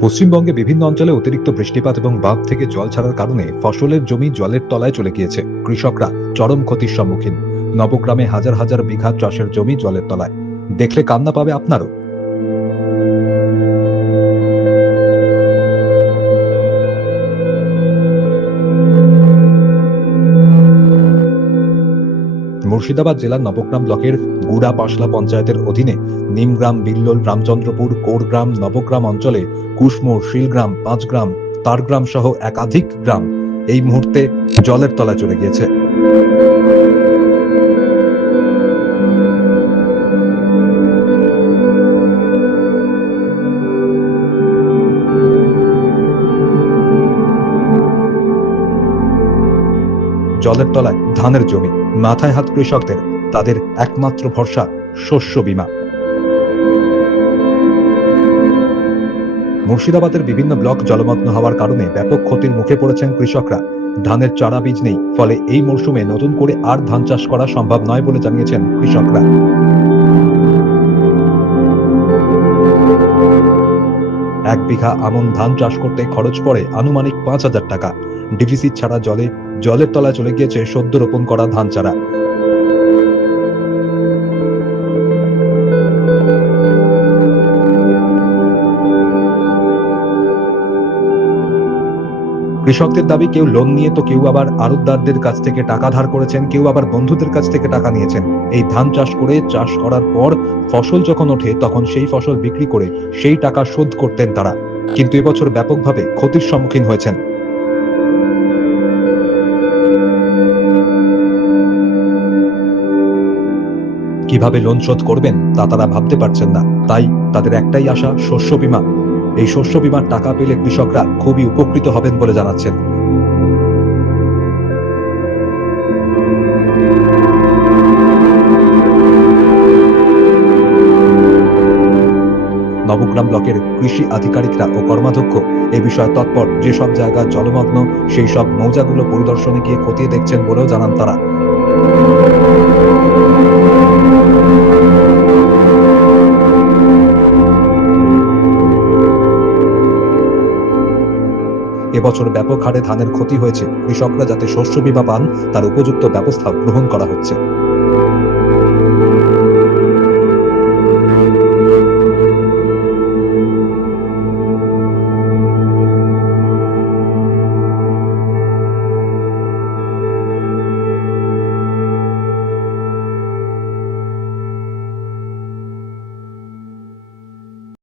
পশ্চিমবঙ্গে বিভিন্ন অঞ্চলে অতিরিক্ত বৃষ্টিপাত এবং বাঁধ থেকে জল ছাড়ার কারণে ফসলের জমি জলের তলায় চলে গিয়েছে। কৃষকরা চরম ক্ষতির সম্মুখীন। নবগ্রামে হাজার হাজার বিঘা চাষের জমি জলের তলায়। দেখলে কান্না পাবে আপনারও। মুর্শিদাবাদ জেলার নবগ্রাম ব্লকের গুড়া পাশলা পঞ্চায়েতের অধীনে নিমগ্রাম, বিল্লোল, রামচন্দ্রপুর, কোরগ্রাম, নবগ্রাম অঞ্চলে কুশমোর শিলগ্রাম, পাঁচগ্রাম, তারগ্রাম সহ একাধিক গ্রাম এই মুহূর্তে জলের তলায় চলে গিয়েছে। জলের তলায় ধানের জমি, মাথায় হাত কৃষকদের, তাদের একমাত্র ভরসা শস্য বীমা। মুর্শিদাবাদের বিভিন্ন ব্লক জলমগ্ন হওয়ার কারণে ব্যাপক ক্ষতির মুখে পড়েছেন কৃষকরা। ধানের চারা বীজ নেই, ফলে এই মরশুমে নতুন করে আর ধান চাষ করা সম্ভব নয় বলে জানিয়েছেন কৃষকরা। এক বিঘা আমন ধান চাষ করতে খরচ পড়ে আনুমানিক পাঁচ হাজার টাকা। ডিভিসি ছাড়া জলে জলের তলায় চলে গিয়েছে সদ্য রোপণ করা ধান চারা। কৃষকদের দাবি, কেউ লোন নিয়ে তো কেউ আবার আড়তদারদের কাছ থেকে টাকা ধার করেছেন, কেউ আবার বন্ধুদের কাছ থেকে টাকা নিয়েছেন। এই ধান চাষ করে, চাষ করার পর ফসল যখন ওঠে, তখন সেই ফসল বিক্রি করে সেই টাকা শোধ করতেন তারা। কিন্তু এবছর ব্যাপকভাবে ক্ষতির সম্মুখীন হয়েছেন। কীভাবে লোন শোধ করবেন তা তারা ভাবতে পারছেন না। তাই তাদের একটাই আশা, শস্য বীমা। এই শস্য বীমার টাকা পেলে কৃষকরা খুবই উপকৃত হবেন বলে জানাচ্ছেন। নবগ্রাম ব্লকের কৃষি আধিকারিকরা ও কর্মাধ্যক্ষ এ বিষয়ে তৎপর। যেসব জায়গা জলমগ্ন, সেই সব মৌজাগুলো পরিদর্শনে গিয়ে খতিয়ে দেখছেন বলেও জানান তারা। এবছর ব্যাপক হারে ধানের ক্ষতি হয়েছে। কৃষকরা যাতে শস্য বীমা পান, তার উপযুক্ত ব্যবস্থা গ্রহণ করা হচ্ছে।